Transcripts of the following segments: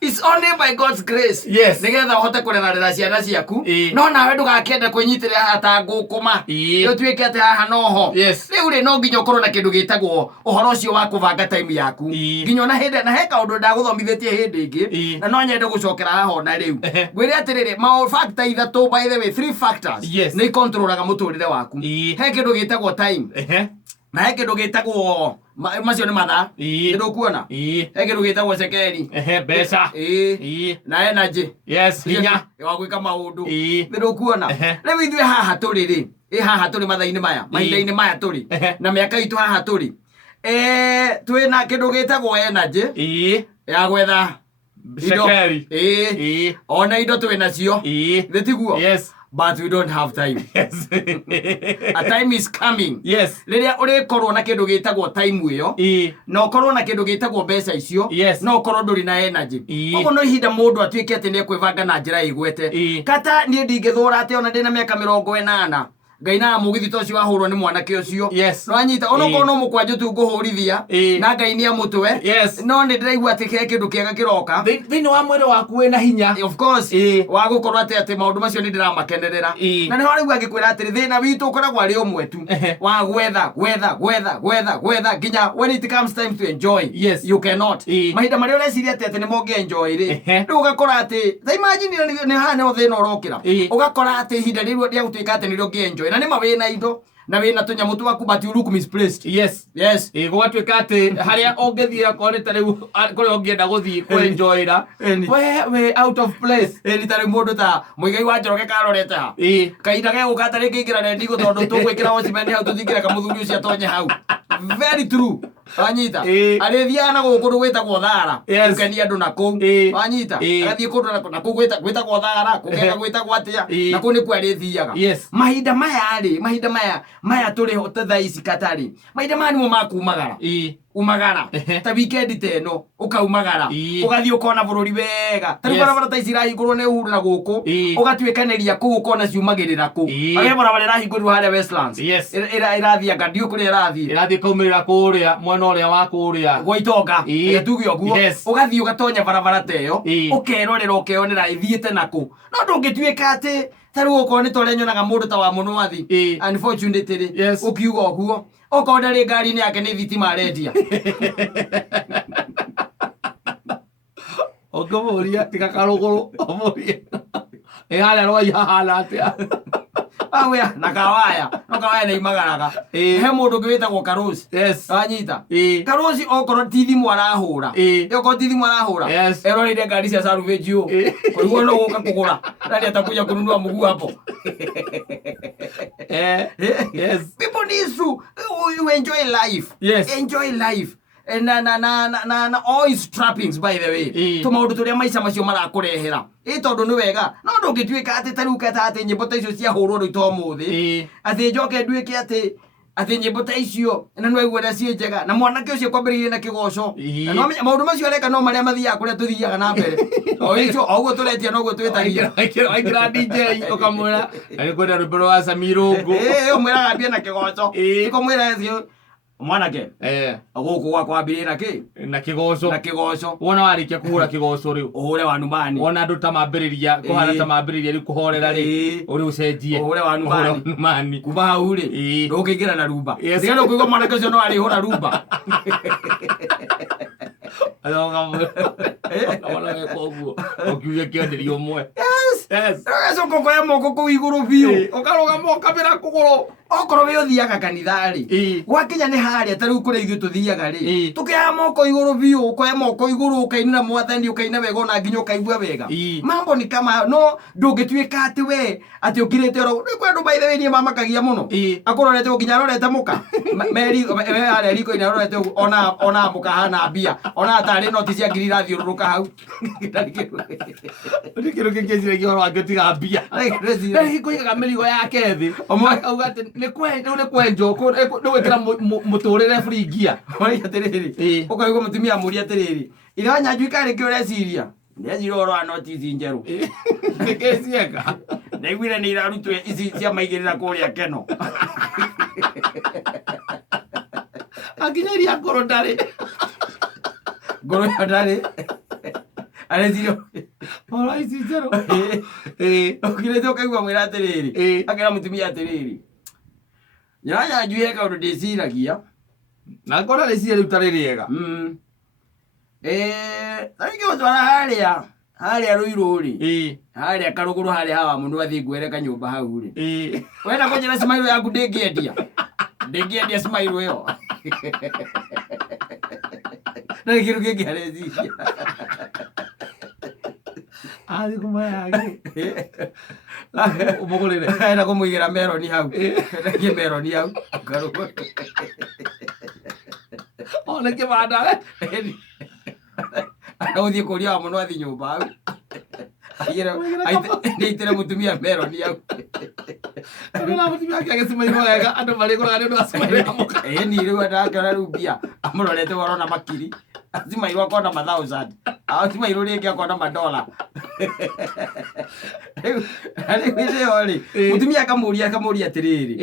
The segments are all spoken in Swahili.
It's only by God's grace. Yes. Nigetha hote kurethanira ciana ciaku. No nawe ndugakende kwinyitira hata ngukuma. Yo tuike ati haha noho. Riu ri no nginya ukorwo na kindu gitagwo uhoro ucio wa kuvanga time yaku. Nginya na hindi na heka undu ndaguthomithitie hindi ingi na no nyende gucokera haha na riu. Gwire atiriri ma factor ithatu, by the way 3 factors ni controlaga muturire waku. He kindu gitagwo time. Na he kindu gitagwo macio ni mathaa ndu kuona he kindu gitagwo cekeri mbeca na energy hinya wa gwika maundu ndu kuona riu ithuĩ haha turi ri haha turi mathaa-ini maya mahinda-ini maya turi na miaka itu haha turi twina kindu gitagwo energy ya gwetha cekeri ona indo twinacio thitiguo but we don't have time. A time is coming. Riria urikorwo na kindu gitagwo time iyo no ukorwo na kindu gitagwo mbeca icio no ukorwo nduri na energy. Koguo no ihinda mundu atuike ati ni ekwivanga na njira igwete kata ni ndingithura ati ona ndina miaka 80 Ngai na mugithi ucio wahurwo ni mwanake ucio no anyita ono kono mukwanju tu nguhurithia na Ngai ni amutwe no ni ndiraigua ati ke kindu kiega kiroka thini wa mwiri waku wina hinya of course wa gukorwo ati maundu macio ni ndiramakenerera na ni hori agikwira ati thina witu ukoragwo ari umwe tu wa gwetha nginya when it comes time to enjoy you cannot mahinda maria ureciria ati ni monge enjoy ri riu ugakora ati imagine ni hana thina urokira ugakora ati hinda riu dia gutuika ati ni ronge enjoy na ni mawina indo na wina tunyamu twaku but you look misplaced. Gugatuika ati haria ungithia korita riu kuri ungienda guthii ku enjoy ra we out of place ni tari mundu ta muigai wa njoroge karorete ha kaida ge gukata ri kingira rendi go tondu tugwikira osimeni hau tuthingira kamuthuri ucio atonye hau very true wanyita arithiana guku gwitagwo thara ukenia andu na kuu wanyita agathie kundu na kuu gwitagwo thara kugeka gwitagwo atia na kuu ni ku arithiaga mahinda maya turi hote thaa ici katari mahinda maya nimo makumagara umagara ta weekend teno ukaumagara ugathie ukona bururi wega tari barabara ta icira hingurwo ne uhuru na guku ugatuikaneria ku ukona ciumagirira ku age barabara irahingurwo haria Westlands irathia ngadio kuri irathie kaumirira kuria mwena uria wa kuria gwa itonga tuge oguo ugathie ugatonya barabara teyo ukerorera ukeyonera ithiete naku no ndungituika ati tari uko ni tore nyonaga mundu ta wa munwathi unfortunately ukiuga oguo ukonda ri ngari ni yake ni thitima arendia ogomoria tika karuguru omoria haria roi hahana atia awea na kawaya no kawaya ni imagaraga he mundu ngwitagwo Karosi wanyita Karosi okorwo thimu arahura okorwo thimu arahura erorire ngari cia salvage yo koiguo no guka kugura ndani atakuja kununua mguu hapo people need to you enjoy life enjoy life na all is trappings by the way to maundu turia maica macio marakurehera tondu ni wega no ndungituika ati taruka ta ati nyimbo ta icio cia hurwo ri to muthi ati njoke nduike ati nyimbo ta icio na no igwera cie njega na mwanake ucio kwambiririe na kigoco na no maundu macio areka no maria mathia kuria tuthiaga na mbere o icio oguo turetia no guo twitagia aikira DJ ukamwira ari kwenda rwimbo rwa Samirungu umwiraga mbia na kigoco ikomwira cio mwanake guku gwa kwambirira ki na kigoco wona warikia kuhura kigoco riu uhure wa numani wona andu ta mambiriria kuhana ta mambiriria ri kuhorera ri uri ucenjie uhure wa numani kuma hau ri ndukingira na rumba ndigana kuigwa mwanake ucio no ari hura rumba wala koguo ukiuye kienderio umwe koko ya moko ku iguru biu ukaruga moka bira kuguru okorwo we uthiaga kanitha ri gwakinya ni haria tariu kuri ithu tuthiaga ri tukiya moko iguru biu ukoya moko iguru ukainira mwathani ukaina wega ona nginya ukaigua wega mambo ni kama no ndungituika ati we ati ukirete ro ni kwendu by the way ni mamakagia muno akurorete nginya rorete muka meri haria riko ina rorete ona muka hana bia ona atari noti cia ngiri rathiururuka hau ndikiro kingezire gihoro angetiga mbia kuigaga mirigo yake thi auga ati ni kwenjo ni gwikira muturire fringia atiriri ukaigua mutumia muria atiriri ithanya njuika ri kio reciria ndecira oro anoti ici njeru nikecieka ndaiguire ni irarutwe ici cia maigirira kuria keno akinyeria ngoro ndari ngoro ya ndari arethirio Alright cicero ukirete ukaigua mwira atiriri akera mutumia atiriri nyanya njui he kaundu ndiciragia na ngona rĩciria rĩu tarĩ rĩega tarĩngĩ gũtwara harĩa Ruiru-rĩ harĩa Karũgũrũ harĩa hawa mũndũ athiĩ nguere kanyũmba hau-rĩ wenda kũnjĩra Smailo yaku ndĩngĩendia Smailo ĩyo na nĩ kĩndũ kĩngĩ areciria athiĩ kũmayage ũmũgũrĩre enda kũmũigĩra meroni hau endagie meroni hau Karũgũrũ one kĩbanda gũthiĩ kũria wa mũno athiĩ nyũmba hau nĩitĩre mũtumia meroni hau na mũtumia wake agĩcimairwo wega andũ marĩgũraga nĩ ũndũ wa Smailo yamoka ĩni rĩu andakĩona rĩu mbia amũrorete warona makiri Smailo akona ma1000 Smailo rĩngĩ akona $1 rĩu ĩyo-rĩ mũtumia akamũria atĩrĩrĩ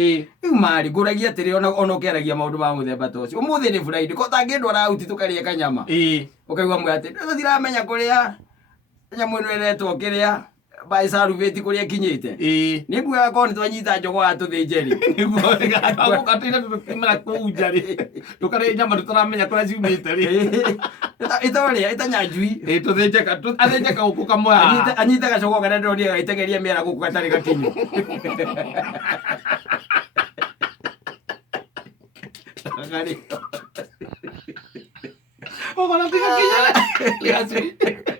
rĩu marĩ ngũragia atĩrĩ ona ũkĩaragia maũndũ ma mũthemba ta ũcio ũmũthĩ nĩ Friday ko tangĩndwara auti tũkarĩe kanyama ũkaigua mwe atĩ tũtiramenya kũrĩa nyamũ ĩno ĩretwo kĩrĩa by Salvate kũrĩa ĩkinyĩte nĩnguaga korwo nĩtwanyita njogoa tũthĩnje-rĩ nĩguo gatĩra tũkiumĩra kũu nja-rĩ tũkarĩa nyama tũtaramenya kũrĩa ciumĩte-rĩ ĩtorĩa ĩtanya njui athĩnje kagũkũ kamwe haha anyite gacogo karĩa ndĩronire gaitagĩria mĩera gũkũ gatarĩ gakinyu Ogona tiga kinyare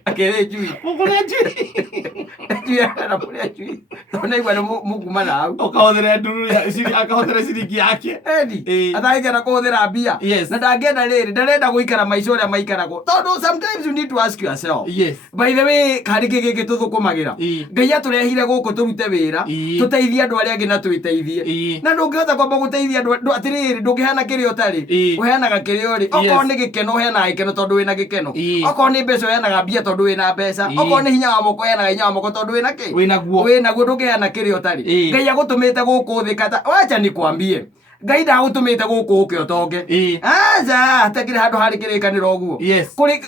akere njui ogona njui ana pole njui tona igwa mukuma na au okahothera nduru ya ciri akahothera ciringi yake edi ataigera kuhothera mbia na ndangenda riri ndarenda guikara maica uria maikarago tondu sometimes you need to ask yourself by the way kari gigi tuthukumagira ngai aturehire guku turute wira tuteithie andu aria angi na twiteithie na ndungihota kwamba guteithia andu atiriri ndungihana kiri utari uheanaga kiri uri okorwo ni gikeno uheanaga gikeno tondu wina gikeno okorwo ni mbeca uheanaga mbia tondu wina mbeca okorwo ni hinya wa moko uheanaga hinya wa moko tondu wina ki winaguo ndungiheana kiri utari ngai agutumite guku thi kata wacha nikwambie ngai ndagutumite guku uke utonge aja takire handu hari kirikaniro guo kuri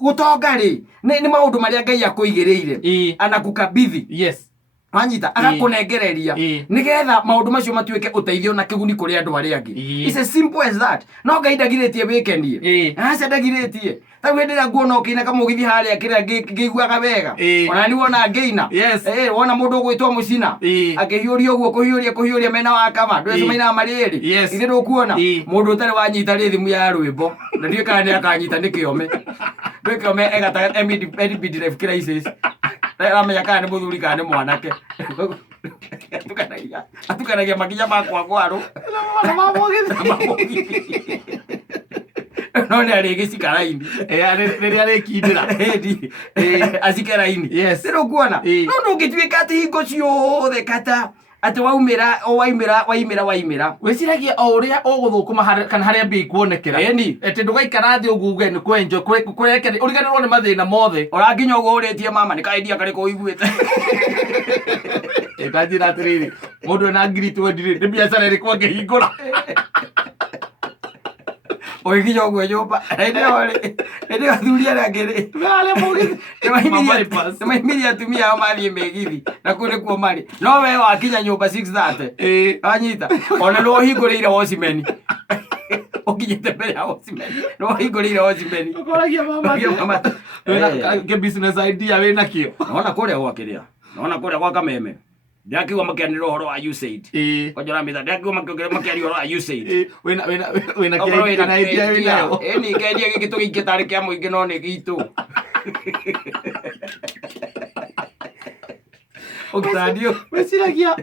gutonga ri ni maundu maria ngai akuigiriire anakukabithi wanyita agakunengereria nigetha maundu macio matuike uteithio na kiguni kuri andu aria angi it's as simple as that no ngai ndagiritie wikenie aca ndagiritie tau ndira nguona ukina kamugithi haria kiria ngiguaga wega ona ni wona ngeina wona mundu ugwitwo mucina akihiuria uguo kuhiuria mena wa kama ndwece maina mariri ithe ndukuona mundu utari wanyita ri thimu ya rwimbo na ndiye kana ni akanyita ni kiome kiome egata midlife crisis ramenya kana ni muthuri kana ni mwanake atukanagia makinya makwa kwaru no nĩ arĩgĩcikaraini rĩrĩa rĩkindĩra acikaraini rĩrũ kuona no ndũngĩtuĩka atĩ hingo ciothe kata atĩ waimĩra wĩciragia o ũrĩa ũgũthũkũma kana harĩa mbia ikuonekera atĩ ndũgaikara thĩ ũguo uge nĩ kwenjo kũrekere ũriganĩrwo nĩ mathĩna mothe ũranginya ũguo ũrĩtie mama nĩ kaendia karĩkũ ũiguĩte ĩtanjĩra atĩrĩrĩ mũndũ ena ngiri 20 nĩ biacara ĩrĩkũ angĩhingũra oiginya ũguo nyũmba ĩndĩ athuri arĩa angĩ nĩmaimirie atumia ao mathiĩ mĩgithi na kũu nĩkuo marĩ no we wakinya nyũmba 6:30 wanyita ona nĩ ũhingũrĩire wocimeni ũkinyĩte mbere ya wocimeni nĩ ũhingũrĩire wocimeni ũkoragia mama wĩna business idea wĩnakĩo nona kũrĩa gwa Kameme ndakiwa makianira horo wa USAID kwajora mitha ndakiwa makianira horo wa USAID wena kile kana idea winayo ni kendia giki tugike tari kia muingi no ni gitu oktadio wesiragia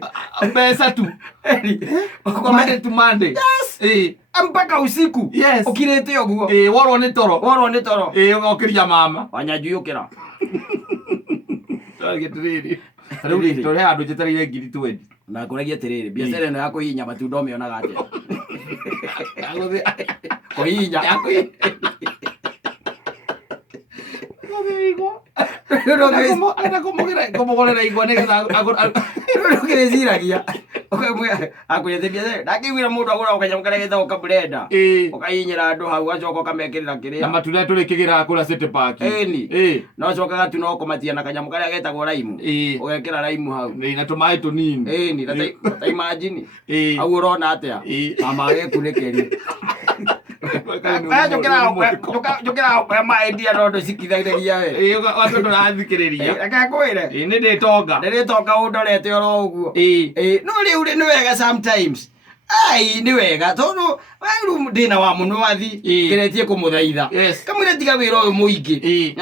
pesa tu Monday to Monday mpaka usiku ukirete oguo worwo ni toro ugokiria mama wanyajuyukira targetiriri rĩu tũrĩ handũ njetereire ngiri 20 na kũragia atĩrĩrĩ biacara ĩno ya kũhihinya matunda ũmĩonaga atĩa kũhihinya kumũgũrĩra igwa nĩgetha ndũkĩrĩciragia Ukamwe akwĩrĩthĩria ndakĩwĩra mũndũ agũra ũkanyamũ karĩa getagwo kaburenda ũkahinyĩra andũ hau gacoka ũkamekĩrĩra kĩrĩa na matunda tũrĩ kĩgĩraga kũrĩa City Park no coka gatuna ũkũmatia na kanyamũ karĩa getagwo raimu ũgekĩra raimu hau na tũmaĩ tũnini ta imagine hau ũrona atĩa amagĩkunĩkĩria njũkĩra maendia no ndũcikithagĩrĩria we watũ ndũrathikĩrĩria akakwĩre nĩ ndĩtonga ũndorete oro ũguo no rĩu nĩ wega sometimes nĩ wega tondũ rĩu ndĩna wa mũnwathi ngeretie kũmũthaitha kamwĩre tiga wĩra ũyũ mũingĩ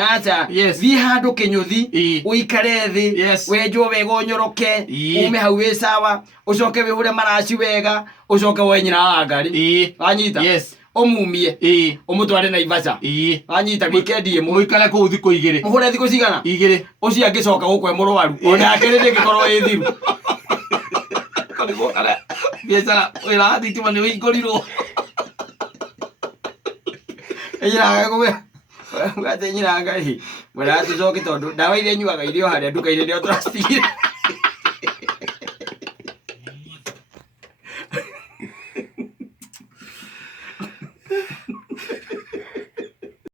aca thiĩ handũ kĩnyũthi ũikare thĩ wenjwo wega ũnyoroke ume hau wĩ sawa ũcoke wĩhũre maraci wega ũcoke woe nyina wa ngari wanyita ũmumie ũmũtware Naivasha wanyita wikendi ĩmwe mũikare kũu thikũ igĩrĩ mũhũre thikũ cigana 2 ũcio angĩcoka gũkwe mũrwaru onake ndĩngĩkorwo ĩ thiru biacara wĩra wa thitima nĩ ũhingũrirwo nyina Ngai mwĩra tũcoke tondũ ndawa iria nyuaga irio harĩa nduka-inĩ nĩo tũracitigire